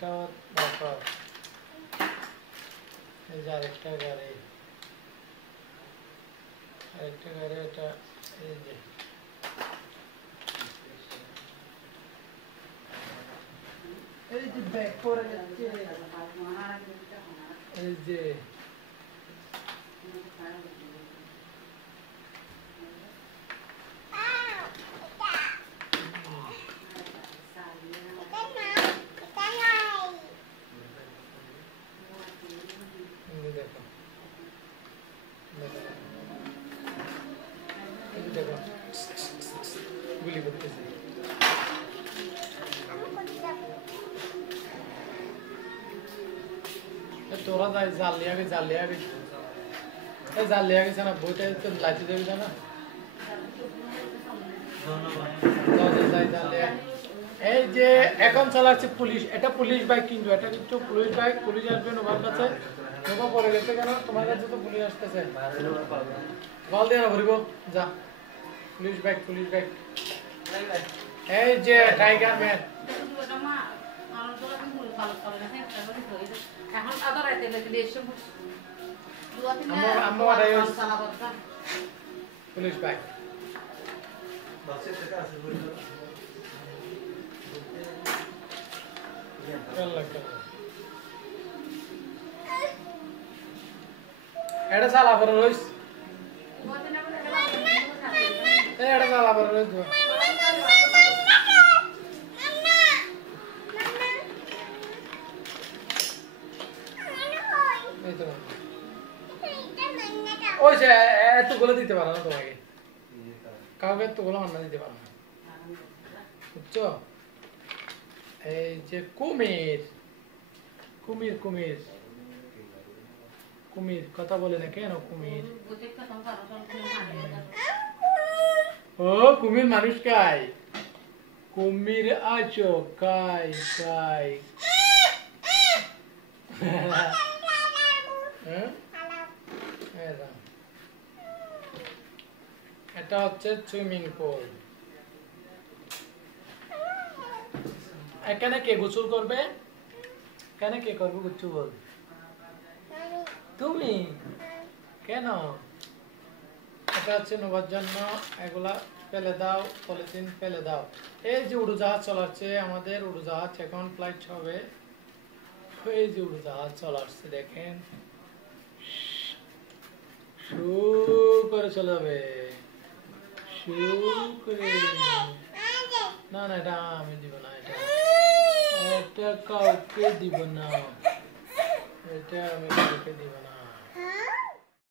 এটা দেখো এই যে আরেকটা গাড়ি এটা এই যে ব্যাক করে যাচ্ছে এই যে দেখো গুলি করতেছে তোরা যাই জালিয়া গেছে না বইটা তো লাইতে দেবে না এই যে এখন চালাচ্ছে পুলিশ এটা পুলিশ বাইক কিন্তু এটা কিন্তু পুলিশ বাইক পুলিশ আসবে তোমার কাছে তোমার পরে গেছে কেন তোমার কাছে তো পুলিশ আসতেছে বল দিয়ে না ভরিব যা পুলিশ বাইক এই যে টাইগার ম্যান এখন আদর আইতে লাগে দেশে পুলিশ বাইক এটা চালা পরে রইস এটা চালা পরে রইস ওই যে এতগুলো দিতে পারো না তোমাকে কাউকে এতগুলো মান্না দিতে পারো না বুঝছো এই যে কুমির কুমির কুমির কুমির কথা বলে না কেন কুমির ও কুমির মানুষ খায় কুমির আছো খাই খাই এটা হচ্ছে সুইমিং পুল এখানে কে গোসল করবে এখানে কে করবে গোসল তুমি কেন এটা হচ্ছে নেবার জন্য এগুলা ফেলে দাও পলিথিন ফেলে দাও এই যে উড়োজাহাজ চলাচ্ছে আমাদের উড়োজাহাজ এখন ফ্লাইট হবে এই যে উড়োজাহাজ চলাচ্ছে দেখেন শু করে চলে যাবে শু করে না না এটা আমি দিব না এটা কাউকে দিব না এটা আমি কাউকে দিব না